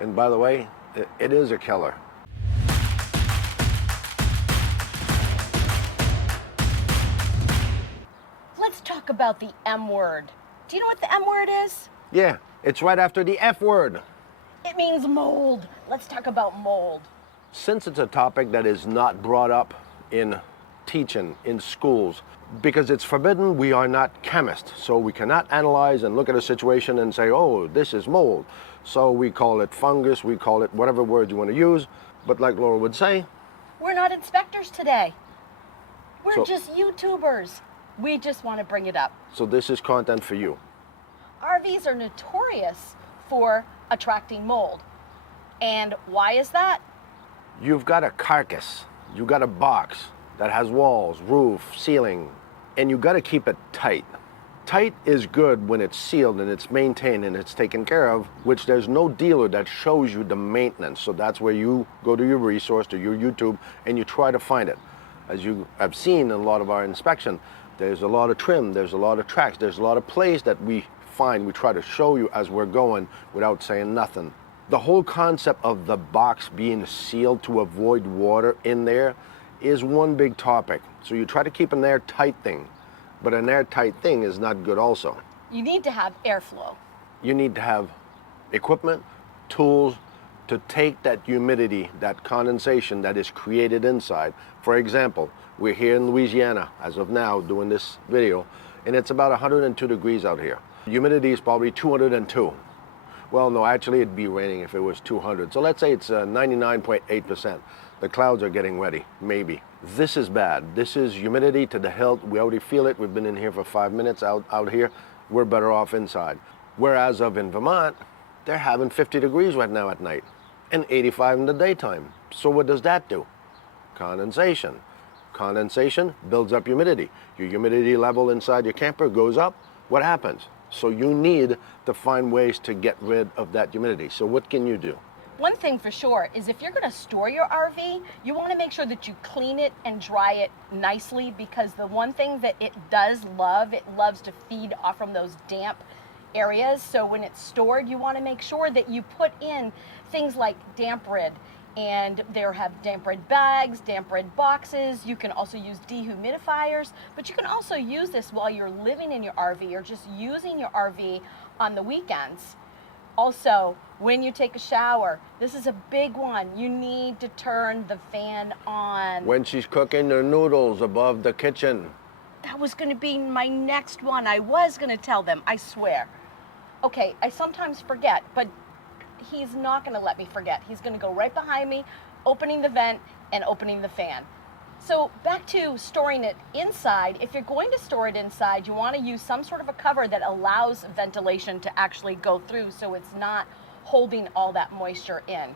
And by the way, it is a killer. Let's talk about the M word. Do you know what the M word is? Yeah, it's right after the F word. It means mold. Let's talk about mold. Since it's a topic that is not brought up in teaching in schools, because it's forbidden, we are not chemists, so we cannot analyze and look at a situation and say, oh, this is mold. So we call it fungus, we call it whatever word you want to use, but like Laura would say, We're not inspectors today. We're So- just YouTubers. We just want to bring it up. so this is content for you. RVs are notorious for attracting mold. And why is that? You've got a carcass, you've got a box that has walls, roof, ceiling, and you got to keep it tight. Tight is good when it's sealed and it's maintained and it's taken care of, which there's no dealer that shows you the maintenance. So that's where you go to your resource, to your YouTube, and you try to find it. As you have seen in a lot of our inspection, there's a lot of trim, there's a lot of tracks, there's a lot of plays that we find, we try to show you as we're going without saying nothing. The whole concept of the box being sealed to avoid water in there is one big topic. So you try to keep an airtight thing, but an airtight thing is not good also. You need to have airflow. You need to have equipment, tools to take that humidity, that condensation that is created inside. For example, we're here in Louisiana as of now doing this video, and it's about 102 degrees out here. Humidity is probably 202. Well, no, actually it'd be raining if it was 200. So let's say it's 99.8%. The clouds are getting ready, maybe. This is bad. This is humidity to the hilt. We already feel it. We've been in here for 5 minutes out here. We're better off inside. Whereas of in Vermont, they're having 50 degrees right now at night and 85 in the daytime. So what does that do? Condensation. Condensation builds up humidity. Your humidity level inside your camper goes up. What happens? So you need to find ways to get rid of that humidity. So what can you do? One thing for sure is if you're going to store your RV, you want to make sure that you clean it and dry it nicely, because the one thing that it does love, it loves to feed off from those damp areas. So when it's stored, you want to make sure that you put in things like damp rid, and there have damp rid bags, damp rid boxes. You can also use dehumidifiers, but you can also use this while you're living in your RV or just using your RV on the weekends. Also, when you take a shower, this is a big one. You need to turn the fan on. When she's cooking her noodles above the kitchen. That was going to be my next one. I was going to tell them, I swear. Okay, I sometimes forget, but he's not going to let me forget. He's going to go right behind me, opening the vent and opening the fan. So back to storing it inside. If you're going to store it inside, you want to use some sort of a cover that allows ventilation to actually go through, so it's not holding all that moisture in.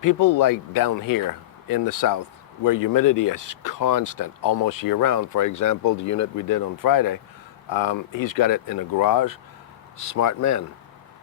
People like down here in the south, where humidity is constant almost year round. For example, the unit we did on Friday, he's got it in a garage. Smart man.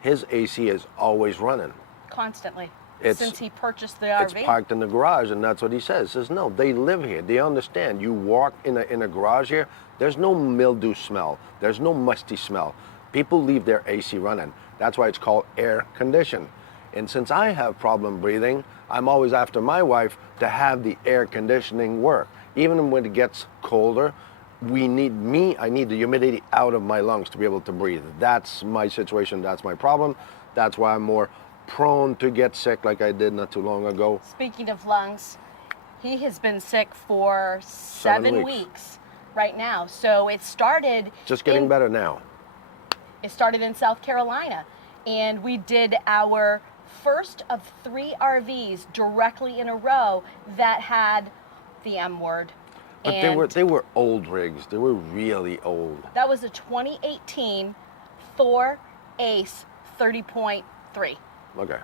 His AC is always running. Constantly. It's- Since he purchased the RV. It's parked in the garage, and that's what he says. Says, no, they live here. They understand. You walk in a garage here, there's no mildew smell. There's no musty smell. People leave their AC running. That's why it's called air conditioned. And since I have problem breathing, I'm always after my wife to have the air conditioning work. Even when it gets colder, I need the humidity out of my lungs to be able to breathe. That's my situation, that's my problem. That's why I'm more prone to get sick like I did not too long ago. Speaking of lungs, he has been sick for 7 weeks right now. So it started Just getting better now. It started in South Carolina, and we did our first of 3 RVs directly in a row that had the M word. But And they were old rigs. They were really old. that was a 2018 Thor Ace 30.3. Okay.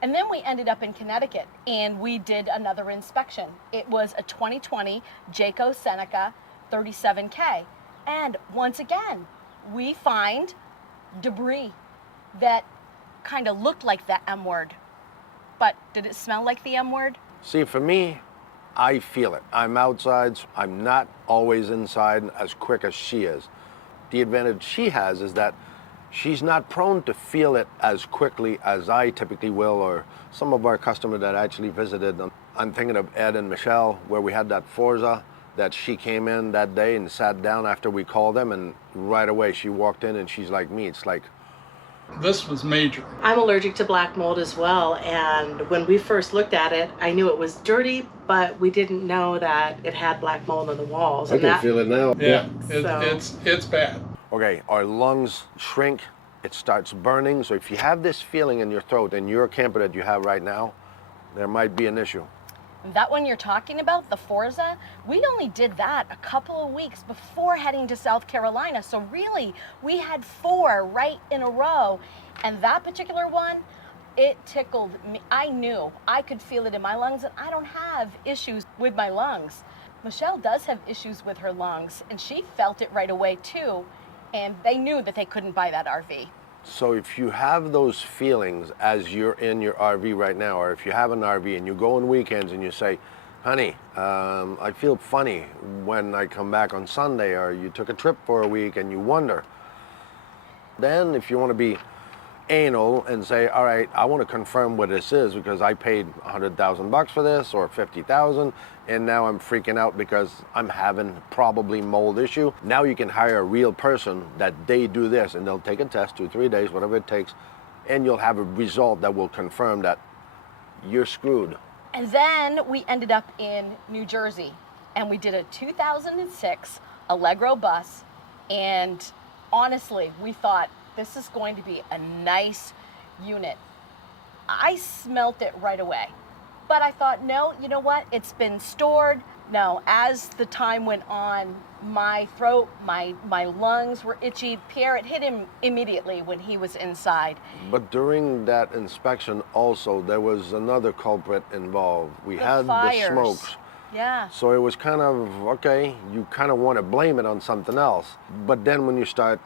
And then we ended up in Connecticut, and we did another inspection. It was a 2020 Jayco Seneca 37K. And once again, we find debris that kind of looked like the M word. But did it smell like the M word? See, for me, I feel it. I'm outside. I'm not always inside as quick as she is. The advantage she has is that she's not prone to feel it as quickly as I typically will, or some of our customers that actually visited. I'm thinking of Ed and Michelle, where we had that Forza, that she came in that day and sat down after we called them, and right away she walked in and she's like me. It's like, this was major. I'm allergic to black mold as well, and when we first looked at it, I knew it was dirty, but we didn't know that it had black mold on the walls. I can feel it now. Yeah, So- it's bad. Okay, our lungs shrink, it starts burning. So if you have this feeling in your throat and you're a camper that you have right now, there might be an issue. That one you're talking about, the Forza, we only did that a couple of weeks before heading to South Carolina. So really, we had 4 right in a row. And that particular one, it tickled me. I knew, I could feel it in my lungs, and I don't have issues with my lungs. Michelle does have issues with her lungs, and she felt it right away too. And they knew that they couldn't buy that RV. So if you have those feelings as you're in your RV right now, or if you have an RV and you go on weekends and you say, honey, I feel funny when I come back on Sunday, or you took a trip for a week and you wonder, then if you want to be anal and say, all right, I want to confirm what this is because I paid $100,000 for this, or 50,000, and now I'm freaking out because I'm having probably mold issue. Now you can hire a real person that they do this, and they'll take a test, 2-3 days, whatever it takes, and you'll have a result that will confirm that you're screwed. And then we ended up in New Jersey, and we did a 2006 Allegro bus, and honestly, we thought this is going to be a nice unit. I smelt it right away, but I thought, no, you know what? It's been stored. No, as the time went on, my throat, my lungs were itchy. Pierre, it hit him immediately when he was inside. But during that inspection also, there was another culprit involved. We had fires. the smokes. Yeah. So it was kind of, okay, you kind of want to blame it on something else. But then when you start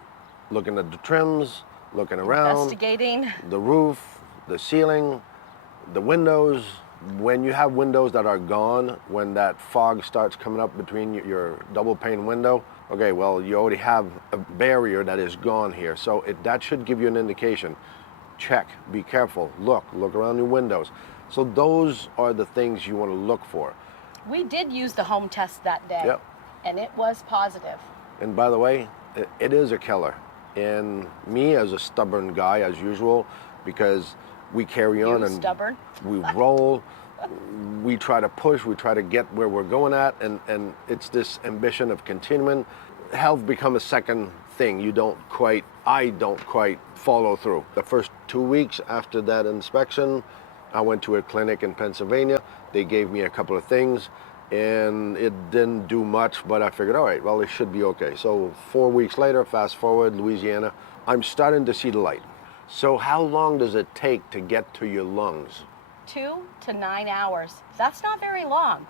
looking at the trims, looking around, Investigating. the roof, the ceiling, the windows, when you have windows that are gone, when that fog starts coming up between your double pane window, okay, well, you already have a barrier that is gone here. So that should give you an indication. Check, be careful, look around your windows. So those are the things you want to look for. We did use the home test that day, Yep. and it was positive. And by the way, it is a killer. And me as a stubborn guy, as usual, because we carry on and Stubborn? we roll, we try to push, we try to get where we're going at, and it's this ambition of continuing. Health become a second thing. I don't quite follow through. The first 2 weeks after that inspection, I went to a clinic in Pennsylvania. They gave me a couple of things, and it didn't do much, but I figured, all right, well, it should be okay. So 4 weeks later, fast forward, Louisiana, I'm starting to see the light. So how long does it take to get to your lungs? 2 to 9 hours. That's not very long.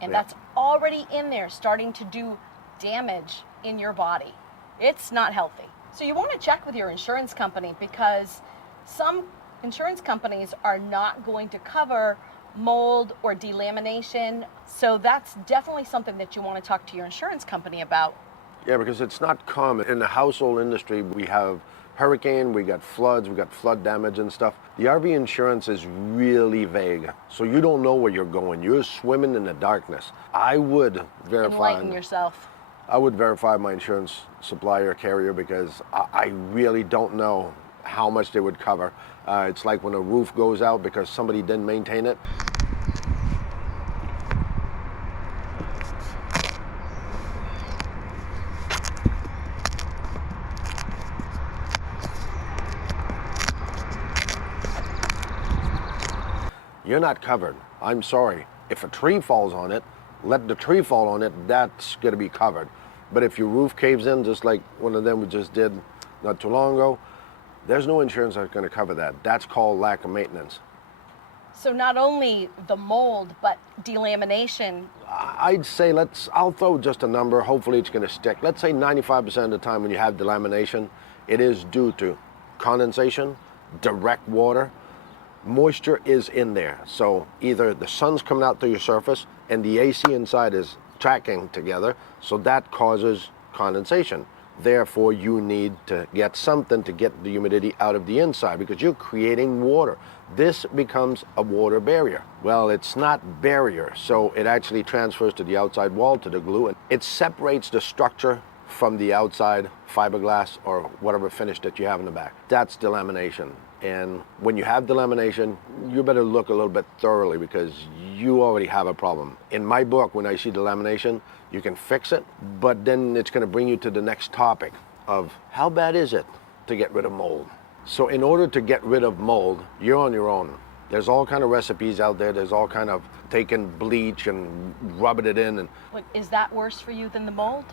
And Yeah. that's already in there starting to do damage in your body. It's not healthy. So you want to check with your insurance company, because some insurance companies are not going to cover mold or delamination. So that's definitely something that you want to talk to your insurance company about. Yeah, because it's not common. In the household industry, we have hurricane, we got floods, we got flood damage and stuff. The RV insurance is really vague. So you don't know where you're going. You're swimming in the darkness. I would verify. Enlighten yourself. I would verify my insurance supplier carrier, because I really don't know how much they would cover. It's like when a roof goes out because somebody didn't maintain it. You're not covered. I'm sorry. If a tree falls on it, let the tree fall on it, that's gonna be covered. But if your roof caves in, just like one of them we just did not too long ago, there's no insurance that's gonna cover that. That's called lack of maintenance. So not only the mold, but delamination. I'd say I'll throw just a number, hopefully it's gonna stick. Let's say 95% of the time when you have delamination, it is due to condensation, direct water. Moisture is in there. So either the sun's coming out through your surface and the AC inside is tracking together, so that causes condensation. Therefore, you need to get something to get the humidity out of the inside because you're creating water. This becomes a water barrier. Well, it's not barrier, so it actually transfers to the outside wall, to the glue, and it separates the structure from the outside fiberglass or whatever finish that you have in the back. That's delamination. And when you have delamination, you better look a little bit thoroughly because you already have a problem. In my book, when I see delamination, you can fix it, but then it's going to bring you to the next topic of how bad is it to get rid of mold. So in order to get rid of mold, you're on your own. There's all kind of recipes out there. There's all kind of taking bleach and rubbing it in. And But is that worse for you than the mold?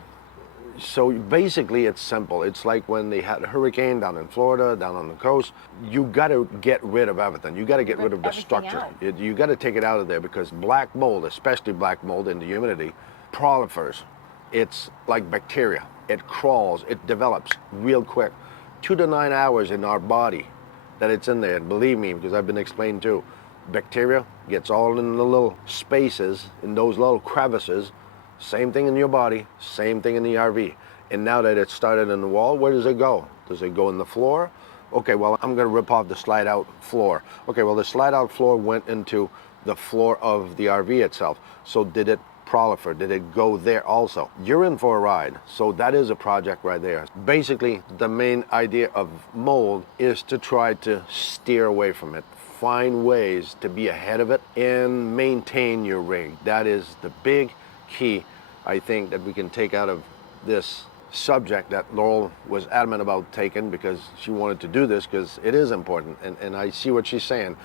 so basically it's simple. It's like when they had a hurricane down in Florida, down on the coast. You got to get rid of everything. You got to get rid of the Everything structure. out. You got to take it out of there because black mold, especially black mold in the humidity, prolifers. It's like bacteria. It crawls, it develops real quick. 2 to 9 hours in our body that it's in there. And believe me, because I've been explained too, bacteria gets all in the little spaces, in those little crevices. Same thing in your body, same thing in the RV. And now that it's started in the wall, where does it go? Does it go in the floor? Okay, well, I'm gonna rip off the slide out floor. Okay, well, the slide out floor went into the floor of the RV itself. So did it proliferate? Did it go there also? You're in for a ride. So that is a project right there. Basically, the main idea of mold is to try to steer away from it. Find ways to be ahead of it and maintain your rig. That is the big key, I think, that we can take out of this subject that Laurel was adamant about taking because she wanted to do this because it is important. And I see what she's saying.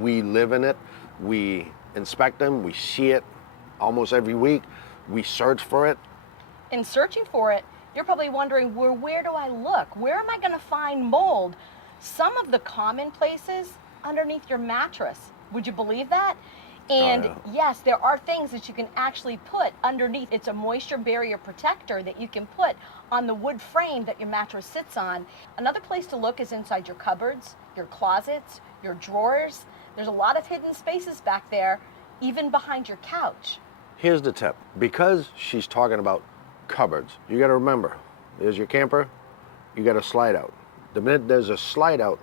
We live in it. We inspect them. We see it almost every week. We search for it. In searching for it, you're probably wondering, well, where do I look? Where am I going to find mold? Some of the common places underneath your mattress. Would you believe that? And yeah. yes, there are things that you can actually put underneath. It's a moisture barrier protector that you can put on the wood frame that your mattress sits on. Another place to look is inside your cupboards, your closets, your drawers. There's a lot of hidden spaces back there, even behind your couch. Here's the tip. Because she's talking about cupboards, you got to remember, there's your camper, you got a slide out. The minute there's a slide out,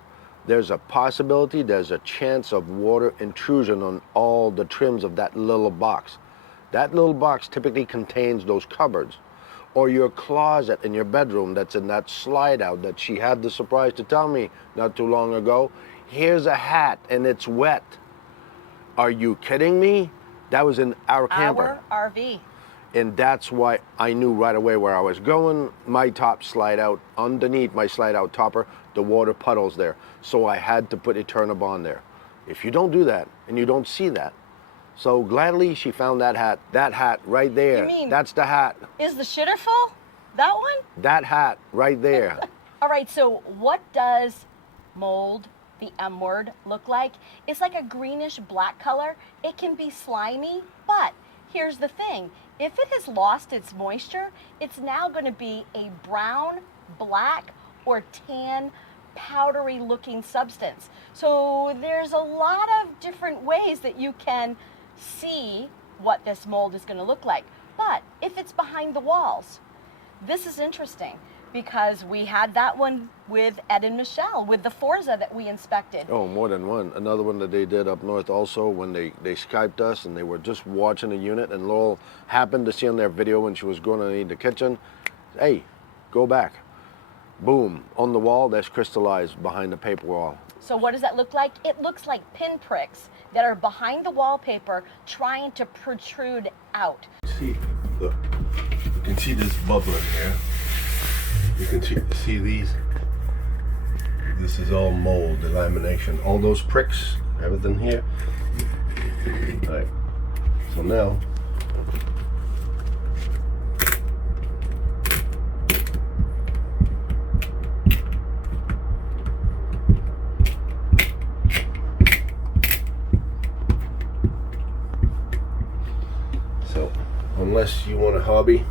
there's a possibility, there's a chance of water intrusion on all the trims of that little box. That little box typically contains those cupboards. Or your closet in your bedroom that's in that slide out that she had the surprise to tell me not too long ago. Here's a hat and it's wet. Are you kidding me? That was in our camper. Our RV. And that's why I knew right away where I was going. My top slide out, underneath my slide out topper, the water puddles there. So I had to put Eternab on there. If you don't do that, and you don't see that, so gladly she found that hat. That hat right there. You mean, that's the hat. is the shitter full? That one? That hat right there. All right, so what does mold, the M word, look like? It's like a greenish black color. It can be slimy, but here's the thing. If it has lost its moisture, it's now going to be a brown, black, or tan, powdery looking substance. So there's a lot of different ways that you can see what this mold is going to look like. But if it's behind the walls, this is interesting because we had that one with Ed and Michelle with the Forza that we inspected. Oh, more than one. Another one that they did up north also when they Skyped us and they were just watching the unit and Laurel happened to see on their video when she was going to need the kitchen, hey, go back. Boom, on the wall, that's crystallized behind the paper wall. So what does that look like? It looks like pinpricks that are behind the wallpaper trying to protrude out. See, look, you can see this bubbling here. You can see these. This is all mold, the lamination. All those pricks, everything here. All right, so now, unless you want a hobby,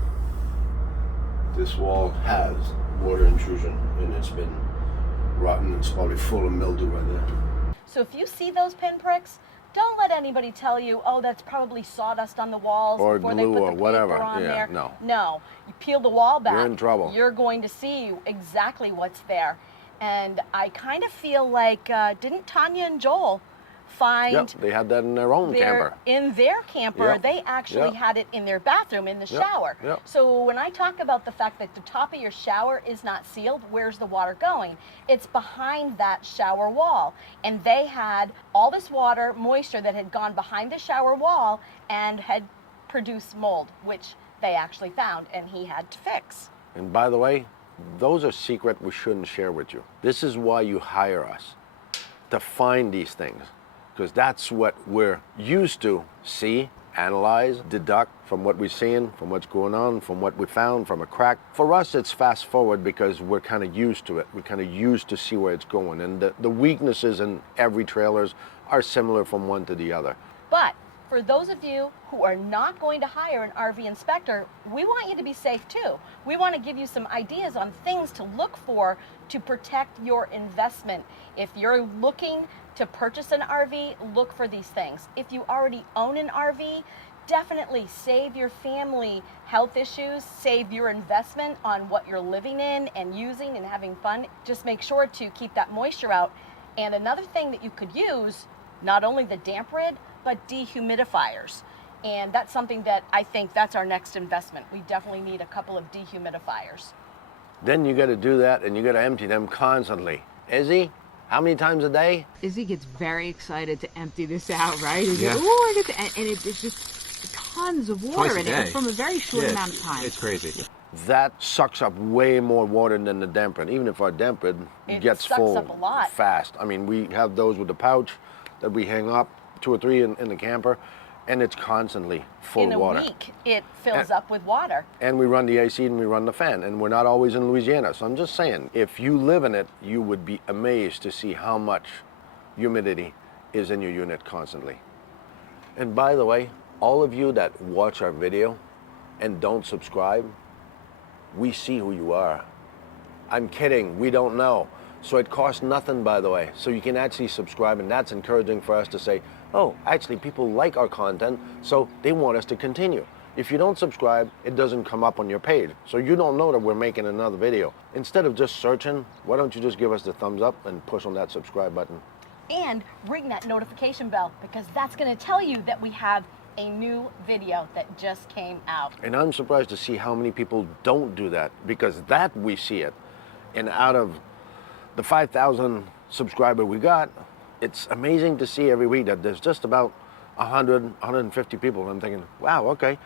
this wall has water intrusion and it's been rotten. It's probably full of mildew right there. So if you see those pinpricks, Don't let anybody tell you, oh, that's probably sawdust on the walls Or before they glue put or the whatever. paper on Yeah, there. no. No, you peel the wall back. You're in trouble. You're going to see exactly what's there. And I kind of feel like, didn't Tanya and Joel find Yep, they had that in their own camper. in their camper, Yep. they actually Yep. had it in their bathroom in the Yep. shower. Yep. So when I talk about the fact that the top of your shower is not sealed, where's the water going? It's behind that shower wall. And they had all this water, moisture that had gone behind the shower wall and had produced mold, which they actually found and he had to fix. And by the way, those are secret we shouldn't share with you. This is why you hire us, to find these things, because that's what we're used to see, analyze, deduct from what we're seeing, from what's going on, from what we found, from a crack. For us, it's fast forward because we're kind of used to it. We're kind of used to see where it's going. And the weaknesses in every trailers are similar from one to the other. But for those of you who are not going to hire an RV inspector, we want you to be safe too. We want to give you some ideas on things to look for to protect your investment. If you're looking to purchase an RV, look for these things. If you already own an RV, definitely save your family health issues, save your investment on what you're living in and using and having fun. Just make sure to keep that moisture out. And another thing that you could use, not only the damp rid, but dehumidifiers. And that's something that I think that's our next investment. We definitely need a couple of dehumidifiers. Then you got to do that and you got to empty them constantly. Izzy, how many times a day? Izzy gets very excited to empty this out, right? He's Yeah. like, "Ooh, I get to," and it's just tons of water Twice a in it day. from a very short Yeah, amount of time. It's crazy. That sucks up way more water than the damp rid. Even if our damp rid It gets sucks full up a lot. fast. I mean, we have those with the pouch that we hang up, 2 or 3 in the camper, and it's constantly full In of a water. week, it fills up with water. And we run the AC and we run the fan, and we're not always in Louisiana. So I'm just saying, if you live in it, you would be amazed to see how much humidity is in your unit constantly. And by the way, all of you that watch our video and don't subscribe, we see who you are. I'm kidding, we don't know. So it costs nothing, by the way. So you can actually subscribe, and that's encouraging for us to say, oh, actually people like our content, so they want us to continue. If you don't subscribe, it doesn't come up on your page. So you don't know that we're making another video. Instead of just searching, why don't you just give us the thumbs up and push on that subscribe button? And ring that notification bell, because that's going to tell you that we have a new video that just came out. And I'm surprised to see how many people don't do that, because that we see it. And out of the 5,000 subscriber we got, it's amazing to see every week that there's just about 100, 150 people. And I'm thinking, wow, okay.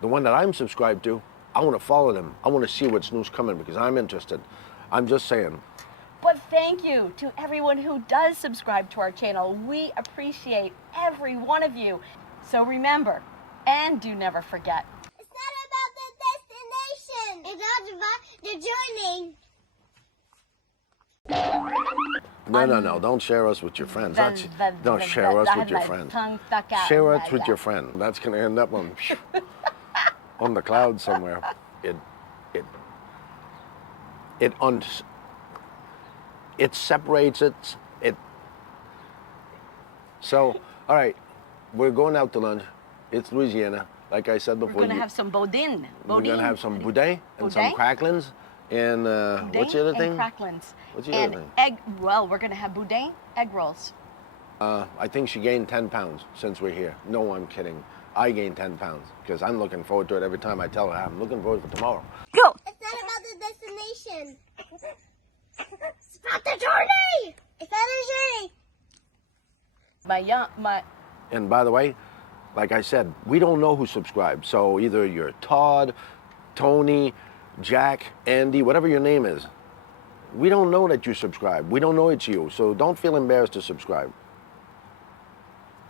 The one that I'm subscribed to, I want to follow them. I want to see what's new's coming because I'm interested. I'm just saying. But thank you to everyone who does subscribe to our channel. We appreciate every one of you. So remember, and do never forget. It's not about the destination. It's not about the journey. No. Don't share us with your friends. Don't share us with your friends. Tongue stuck out. Share us with your friend. That's going to end up on on the cloud somewhere. It separates it. So, all right, we're going out to lunch. It's Louisiana, like I said We're before. going to have some boudin. We're going to have some boudin and some Boudin? cracklings. And what's the other thing? And cracklins. What's the and other thing? egg, well, we're going to have boudin, egg rolls. I think she gained 10 pounds since we're here. No, I'm kidding. I gained 10 pounds because I'm looking forward to it every time I tell her I'm looking forward for tomorrow. Go! It's not about the destination. It's about the journey. It's about the journey. And by the way, like I said, we don't know who subscribed. So either you're Todd, Tony, Jack, Andy, whatever your name is. We don't know that you subscribe. We don't know it's you. So don't feel embarrassed to subscribe.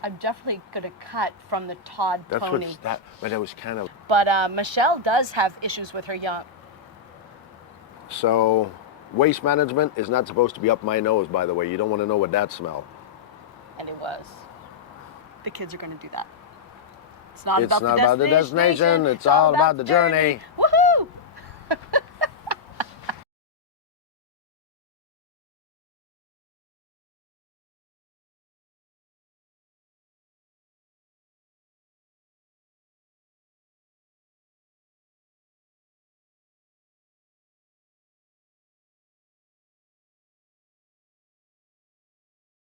I'm definitely going to cut from the Todd That's Tony. but it was kind of. But Michelle does have issues with her young. So waste management is not supposed to be up my nose, by the way. You don't want to know what that smell. And it was. The kids are going to do that. It's not It's about not the about the destination. It's all about the journey. Woohoo!